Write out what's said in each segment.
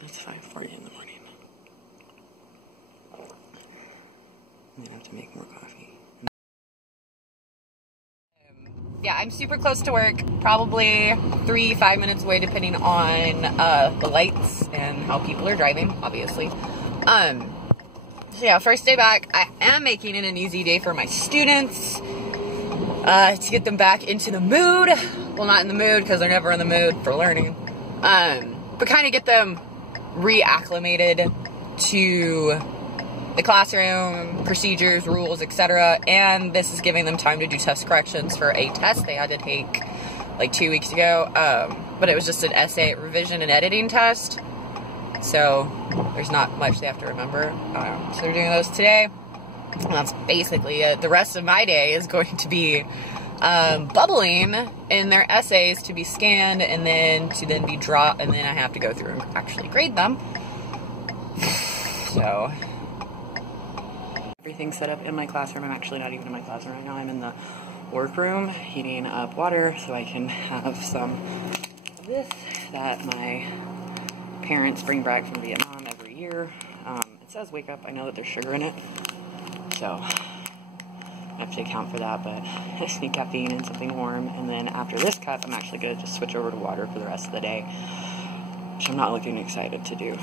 It's 5:40 in the morning. I'm gonna have to make more coffee. Yeah, I'm super close to work, probably 3-5 minutes away depending on the lights and how people are driving, obviously. So yeah, first day back, I am making it an easy day for my students to get them back into the mood. Well, not in the mood because they're never in the mood for learning, but kind of get them reacclimated to the classroom, procedures, rules, etc. And this is giving them time to do test corrections for a test they had to take like 2 weeks ago. But it was just an essay revision and editing test. So there's not much they have to remember. So they're doing those today. And that's basically it. The rest of my day is going to be bubbling in their essays to be scanned and then to be dropped, and then I have to go through and actually grade them. So everything's set up in my classroom. I'm actually not even in my classroom right now. I'm in the workroom heating up water so I can have some of this that my parents bring back from Vietnam every year. It says wake up. I know that there's sugar in it, so I have to account for that, but I just need caffeine and something warm. And then after this cup, I'm actually going to just switch over to water for the rest of the day, which I'm not looking excited to do.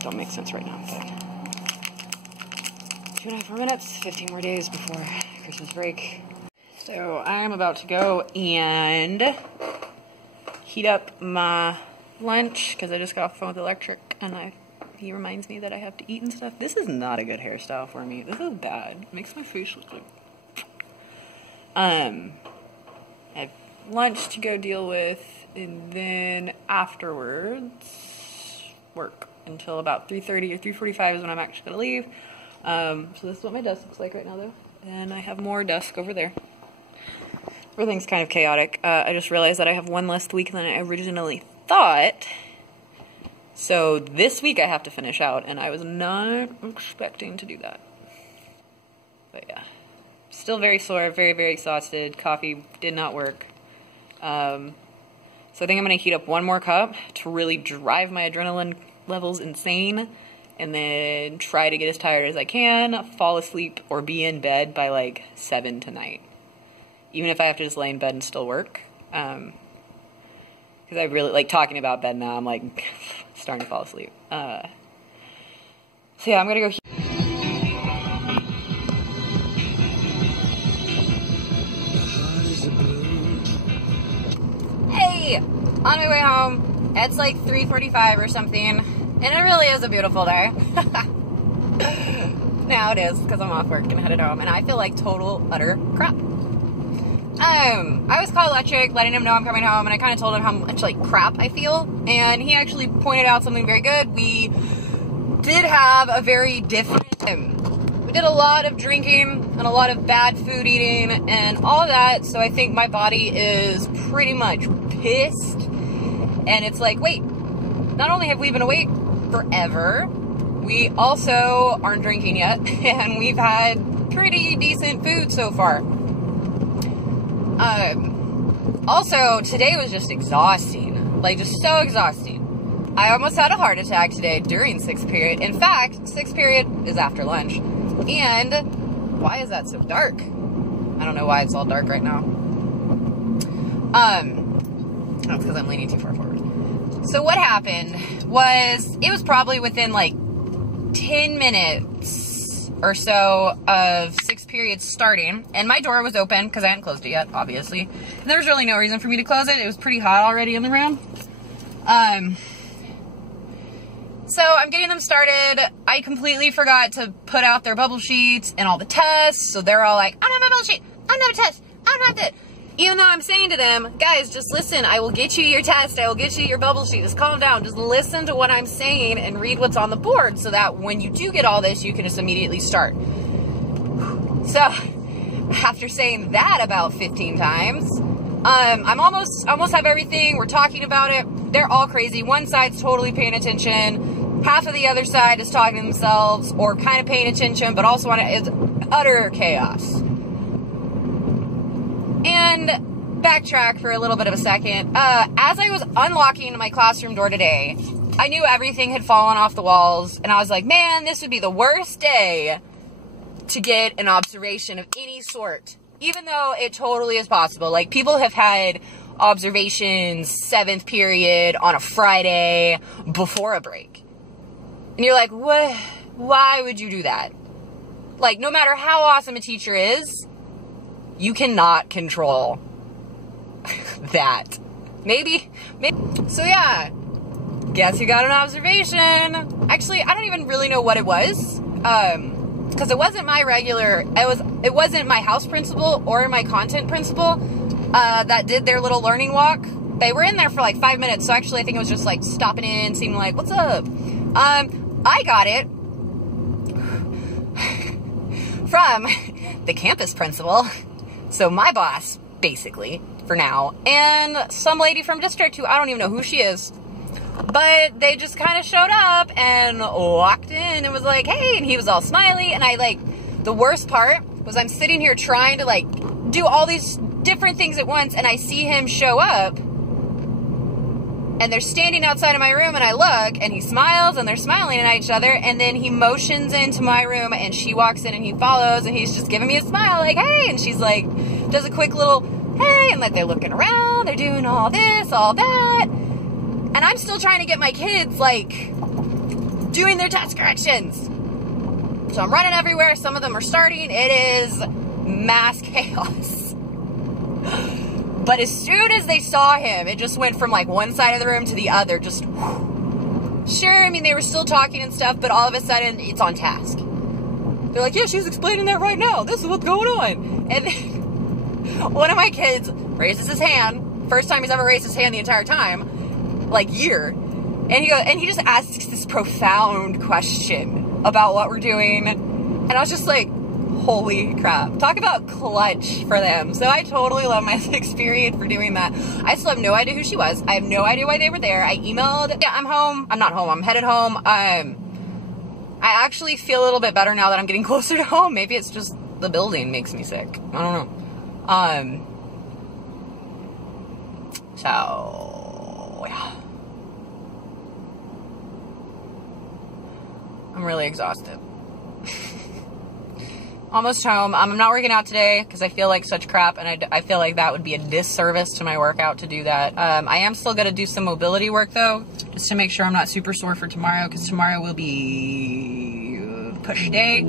Don't make sense right now, but 2.5 more minutes, 15 more days before Christmas break. So I'm about to go and heat up my lunch because I just got off the phone with the electric and he reminds me that I have to eat and stuff. This is not a good hairstyle for me. This is bad. It makes my face look like... I have lunch to go deal with, and then afterwards work until about 3:30 or 3:45 is when I'm actually gonna leave. So this is what my desk looks like right now, though, and I have more desk over there. Everything's kind of chaotic. I just realized that I have one less week than I originally thought. So this week I have to finish out, and I was not expecting to do that. But yeah, still very sore, very, very exhausted. Coffee did not work. So I think I'm gonna heat up one more cup to really drive my adrenaline levels insane, and then try to get as tired as I can, fall asleep, or be in bed by like 7 tonight. Even if I have to just lay in bed and still work. Because I really like talking about bed now. I'm like starting to fall asleep. So yeah, I'm gonna go. Hey, on my way home. It's like 3:45 or something, and it really is a beautiful day. Now it is because I'm off work and headed home, and I feel like total utter crap. I was called electric, letting him know I'm coming home, and I kind of told him how much like crap I feel, and he actually pointed out something very good. We did have a very different, we did a lot of drinking and a lot of bad food eating and all of that, so I think my body is pretty much pissed, and it's like, wait, not only have we been awake forever, we also aren't drinking yet, and we've had pretty decent food so far. Also, today was just exhausting. Like, just so exhausting. I almost had a heart attack today during 6th period. In fact, 6th period is after lunch. And why is that so dark? I don't know why it's all dark right now. That's because I'm leaning too far forward. So what happened was, it was probably within like 10 minutes or so of 6th period starting, and my door was open because I hadn't closed it yet, obviously. And there was really no reason for me to close it. It was pretty hot already in the room. So I'm getting them started. I completely forgot to put out their bubble sheets and all the tests, so they're all like, I don't have my bubble sheet, I don't have a test, I don't have that. Even though I'm saying to them, guys, just listen, I will get you your test, I will get you your bubble sheet, just calm down, just listen to what I'm saying and read what's on the board so that when you do get all this, you can just immediately start. So, after saying that about 15 times, I'm almost have everything, we're talking about it, they're all crazy, one side's totally paying attention, half of the other side is talking to themselves, or kind of paying attention, but also it's utter chaos. And backtrack for a little bit of a second. As I was unlocking my classroom door today, I knew everything had fallen off the walls, and I was like, man, this would be the worst day to get an observation of any sort, even though it totally is possible. Like, people have had observations 7th period on a Friday before a break. And you're like, what? Why would you do that? Like, no matter how awesome a teacher is, you cannot control that. Maybe. So yeah, guess who got an observation? Actually, I don't even really know what it was. Because it wasn't my regular, it wasn't my house principal or my content principal that did their little learning walk. They were in there for like 5 minutes, so actually I think it was just like stopping in, seeing like, what's up? I got it from the campus principal, so my boss, basically, for now, and some lady from district who I don't even know who she is. But they just kind of showed up and walked in and was like, hey, and he was all smiley. And I like, the worst part was I'm sitting here trying to like do all these different things at once, and I see him show up and they're standing outside of my room, and I look and he smiles and they're smiling at each other, and then he motions into my room and she walks in and he follows, and he's just giving me a smile like, hey, and she's like, does a quick little hey, and like they're looking around, they're doing all this, all that. And I'm still trying to get my kids, like, doing their test corrections. So I'm running everywhere. Some of them are starting. It is mass chaos. But as soon as they saw him, it just went from, like, one side of the room to the other. Just, whew. Sure, I mean, they were still talking and stuff, but all of a sudden, it's on task. They're like, yeah, she's explaining that right now. This is what's going on. And then one of my kids raises his hand. First time he's ever raised his hand the entire time. Like, year, and he just asks this profound question about what we're doing, and I was just like, holy crap, talk about clutch for them. So I totally love my 6th period for doing that. I still have no idea who she was. I have no idea why they were there. I emailed, yeah, I'm home. I'm not home, I'm headed home. I actually feel a little bit better now that I'm getting closer to home. Maybe it's just the building makes me sick, I don't know. So yeah, I'm really exhausted. Almost home. I'm not working out today because I feel like such crap, and I feel like that would be a disservice to my workout to do that. I am still going to do some mobility work though, just to make sure I'm not super sore for tomorrow, because tomorrow will be push day.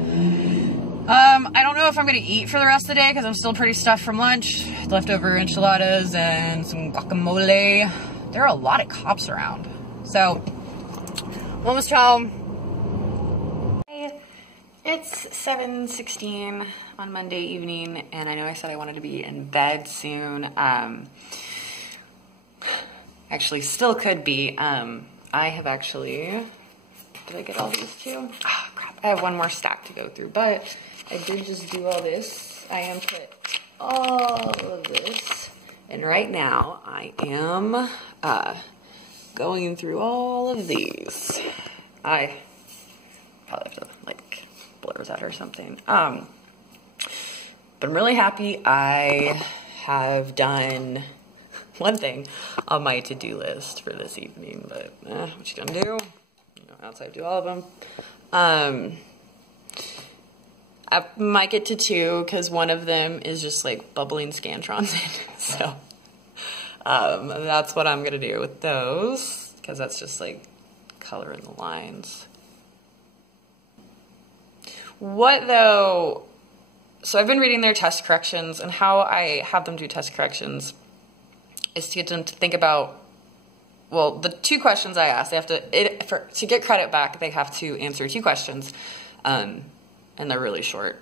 I don't know if I'm going to eat for the rest of the day because I'm still pretty stuffed from lunch. Leftover enchiladas and some guacamole. There are a lot of cops around. So, I'm almost home. It's 7:16 on Monday evening, and I know I said I wanted to be in bed soon. Actually, still could be. I have actually... Did I get all these too? Oh, crap. I have one more stack to go through, but I did just do all this. I am put all of this, and right now I am going through all of these. I probably have to, like, blur that or something. But I'm really happy I have done one thing on my to-do list for this evening, but what you gonna do? Outside do all of them. I might get to 2 because one of them is just like bubbling Scantrons in. So that's what I'm gonna do with those, because that's just like coloring the lines. What though? So I've been reading their test corrections, and how I have them do test corrections is to get them to think about, well, the 2 questions I asked, they have to, to get credit back, they have to answer 2 questions, and they're really short.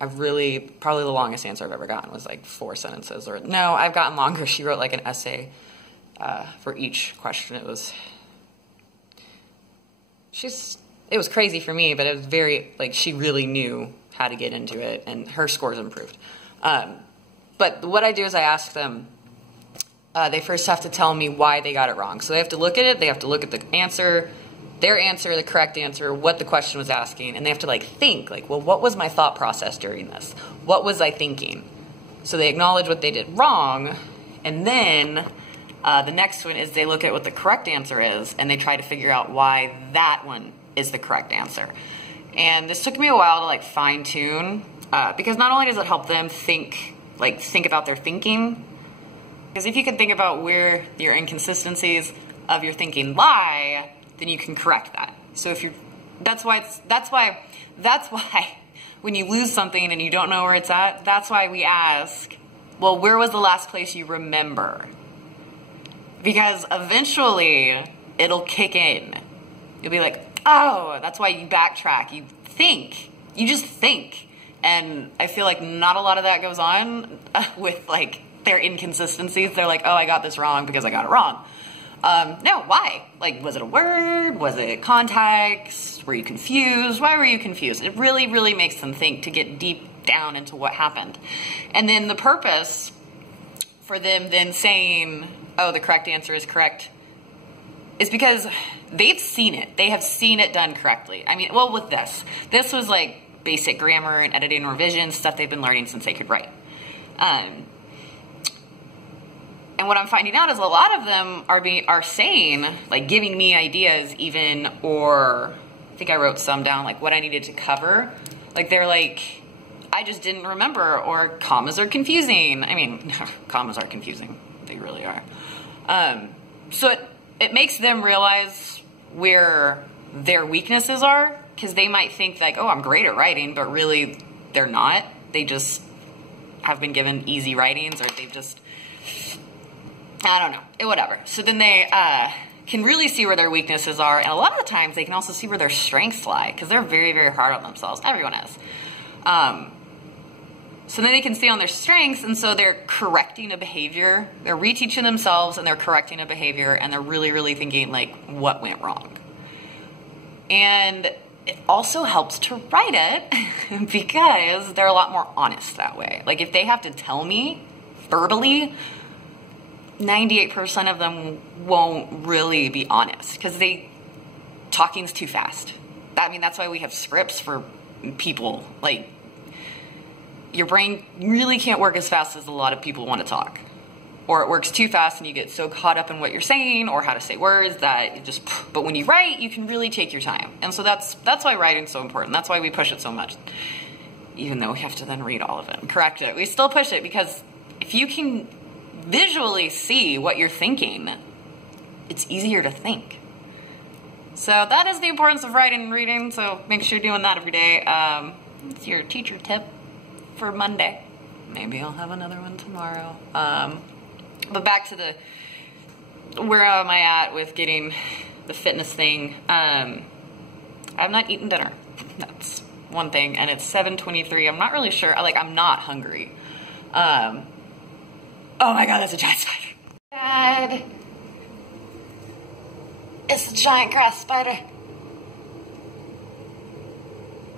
Probably the longest answer I've ever gotten was like 4 sentences, or no, I've gotten longer. She wrote like an essay for each question. It was crazy for me, but it was very, like, she really knew how to get into it, and her scores improved. But what I do is I ask them, they first have to tell me why they got it wrong. So they have to look at it, they have to look at the answer, their answer, the correct answer, what the question was asking, and they have to, like, think, like, well, what was my thought process during this? What was I thinking? So they acknowledge what they did wrong, and then The next one is they look at what the correct answer is and they try to figure out why that one is the correct answer. And this took me a while to like fine tune, because not only does it help them think about their thinking, because if you can think about where your inconsistencies of your thinking lie, then you can correct that. So if you're, that's why when you lose something and you don't know where it's at, that's why we ask, well, where was the last place you remember? Because eventually it'll kick in. You'll be like, oh, that's why you backtrack. You think. You just think. And I feel like not a lot of that goes on with like their inconsistencies. They're like, oh, I got this wrong because I got it wrong. No, why? Like, was it a word? Was it context? Were you confused? Why were you confused? It really, really makes them think to get deep down into what happened. And then the purpose for them then saying, oh, the correct answer is correct, is because they've seen it. They have seen it done correctly. I mean, well, with this was like basic grammar and editing and revision, stuff they've been learning since they could write. And what I'm finding out is a lot of them are saying, like giving me ideas even, or I think I wrote some down, like what I needed to cover. Like they're like, I just didn't remember, or commas are confusing. I mean, commas are confusing. They really are. So it makes them realize where their weaknesses are, because they might think like, oh, I'm great at writing, but really they're not. They just have been given easy writings, or they've just, I don't know, whatever. So then they can really see where their weaknesses are, and a lot of the times they can also see where their strengths lie, because they're very, very hard on themselves. Everyone is. So then they can see on their strengths, and so they're correcting a behavior. They're reteaching themselves, and they're correcting a behavior, and they're really, really thinking, like, what went wrong? And it also helps to write it because they're a lot more honest that way. Like, if they have to tell me verbally, 98% of them won't really be honest because talking's too fast. I mean, that's why we have scripts for people. Like, your brain really can't work as fast as a lot of people want to talk. Or it works too fast and you get so caught up in what you're saying or how to say words that you just, but when you write, you can really take your time. And so that's why writing's so important. That's why we push it so much. Even though we have to then read all of it and correct it, we still push it because if you can visually see what you're thinking, it's easier to think. So that is the importance of writing and reading, so make sure you're doing that every day. It's your teacher tip for Monday. Maybe I'll have another one tomorrow. But back to where am I at with getting the fitness thing. I've not eaten dinner. That's one thing, and it's 7:23. I'm not really sure. I'm not hungry. Oh my God, that's a giant spider. Dad, it's a giant grass spider.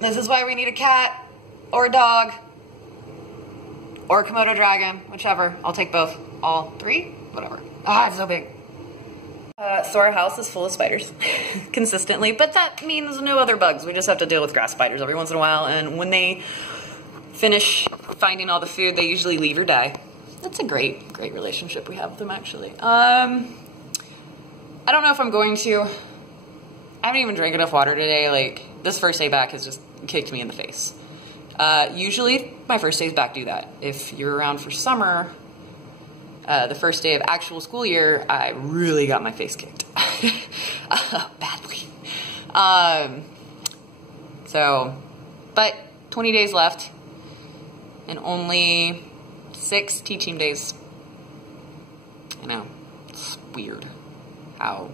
This is why we need a cat or a dog or a Komodo dragon, whichever. I'll take both. All three? Whatever. Ah, it's so big. So our house is full of spiders consistently, but that means no other bugs. We just have to deal with grass spiders every once in a while, and when they finish finding all the food, they usually leave or die. That's a great, great relationship we have with them, actually. I don't know if I'm going to. I haven't even drank enough water today. Like, this first day back has just kicked me in the face. Usually, my first days back do that. If you're around for summer, the first day of actual school year, I really got my face kicked. Badly. But 20 days left, and only 6 teaching days. I know, it's weird how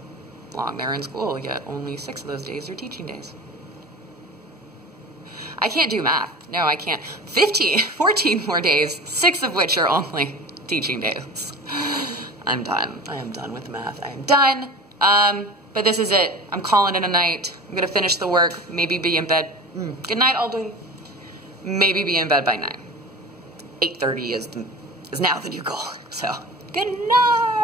long they're in school, yet only 6 of those days are teaching days. I can't do math. No, I can't. 14 more days, 6 of which are only teaching days. I'm done. I am done with math. I am done. But this is it. I'm calling it a night. I'm gonna finish the work, maybe be in bed. Good night, Alden. Maybe be in bed by 9. 8:30 is now the new goal. So, good night.